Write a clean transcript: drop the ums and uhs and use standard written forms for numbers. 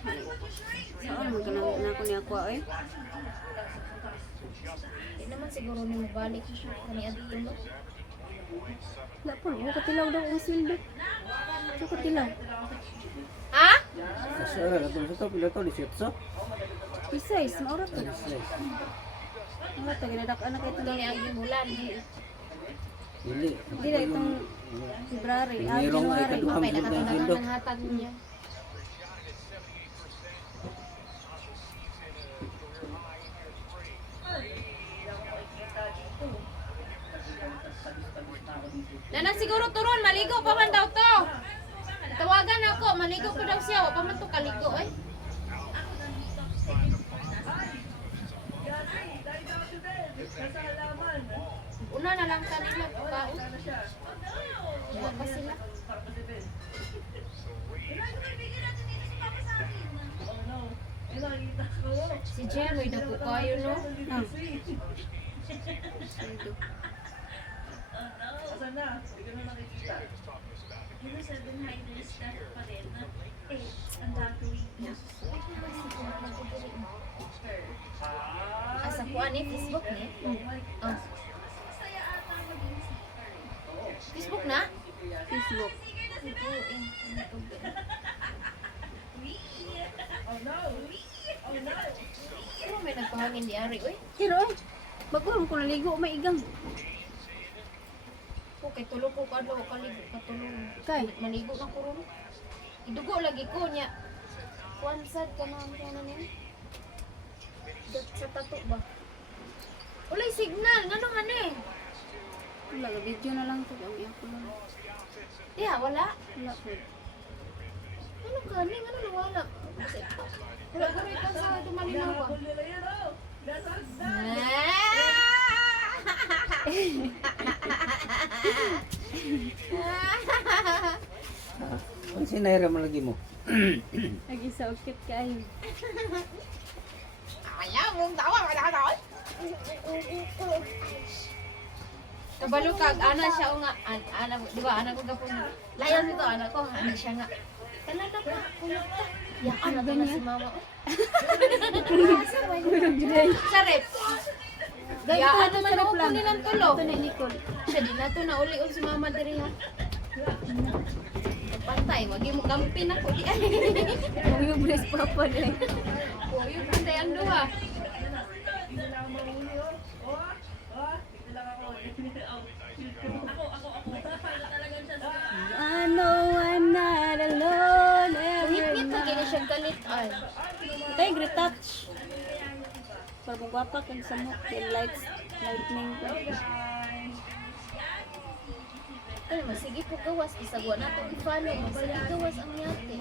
Saan magkanang na ako ni ako eh. Hindi naman siguro ni mabalik kani Adi mo. Wala po, wala katilaw daw ang sweldo. Wala katilaw. Ha? Kasi ito, pila to, 18. Precise, maura to. Yes. Maura to, ginadak-an na kayo ito Dili ang bulan. Dili. Hindi na itong February, Mayroong ay January. kaduhang May sud ng nakatanan sweldo. ng hatag niya. Nana siguro turon, maligo pa man daw to. Tawagan ako, maligo pa daw siya, wa pa man to kaligo eh. Una na lang kanila pagkaon. Wala pa sila. Si Jen, may dako kayo no? Ah. Sweldo. Asa ko ani Facebook ni? Oh. Facebook na? Facebook. Pero may nagpahangin di ari oy. Pero eh, bago ko naligo, may igang. Okay, tulog ko kadto kaligo katulog. Kay? Maligo na ko ron. Idugo lagi ko nya. One side ka na ano niya? Sa tato ba? Ulay signal, ngano man eh. Wala, video na lang to. Ang ako lang. Diya, wala. Wala po. Ano ka ni? Ano nawala? Wala ko rin ka sa tumalinaw ba? Ang sinayra mo lagi mo. Lagi sa ukit kayo. Wala mong tawa, wala ka tawa. Kabalo kag ana siya o nga ana di ba ana ko gapon. Layan nito ana ko ana siya nga. Kanana pa kulta. Ya ana ba si mama. Sa rep. Ya ano man ako nilang tulo. Ito na Nicole. Siya di na to na uli si mama diri ha. Pantay, magi mo kampi na ko di ay. Huwag yung bless papa na eh. Kuyo pantay ang duha. I know I'm not alone ever Ngit-ngit lagi na siya galit ay. Ito yung retouch. Para mong gwapa kang samot. Yung lights, lightning ko. Ay, masigi po gawas. Isagwa na ito i-follow. Masigi gawas ang yate.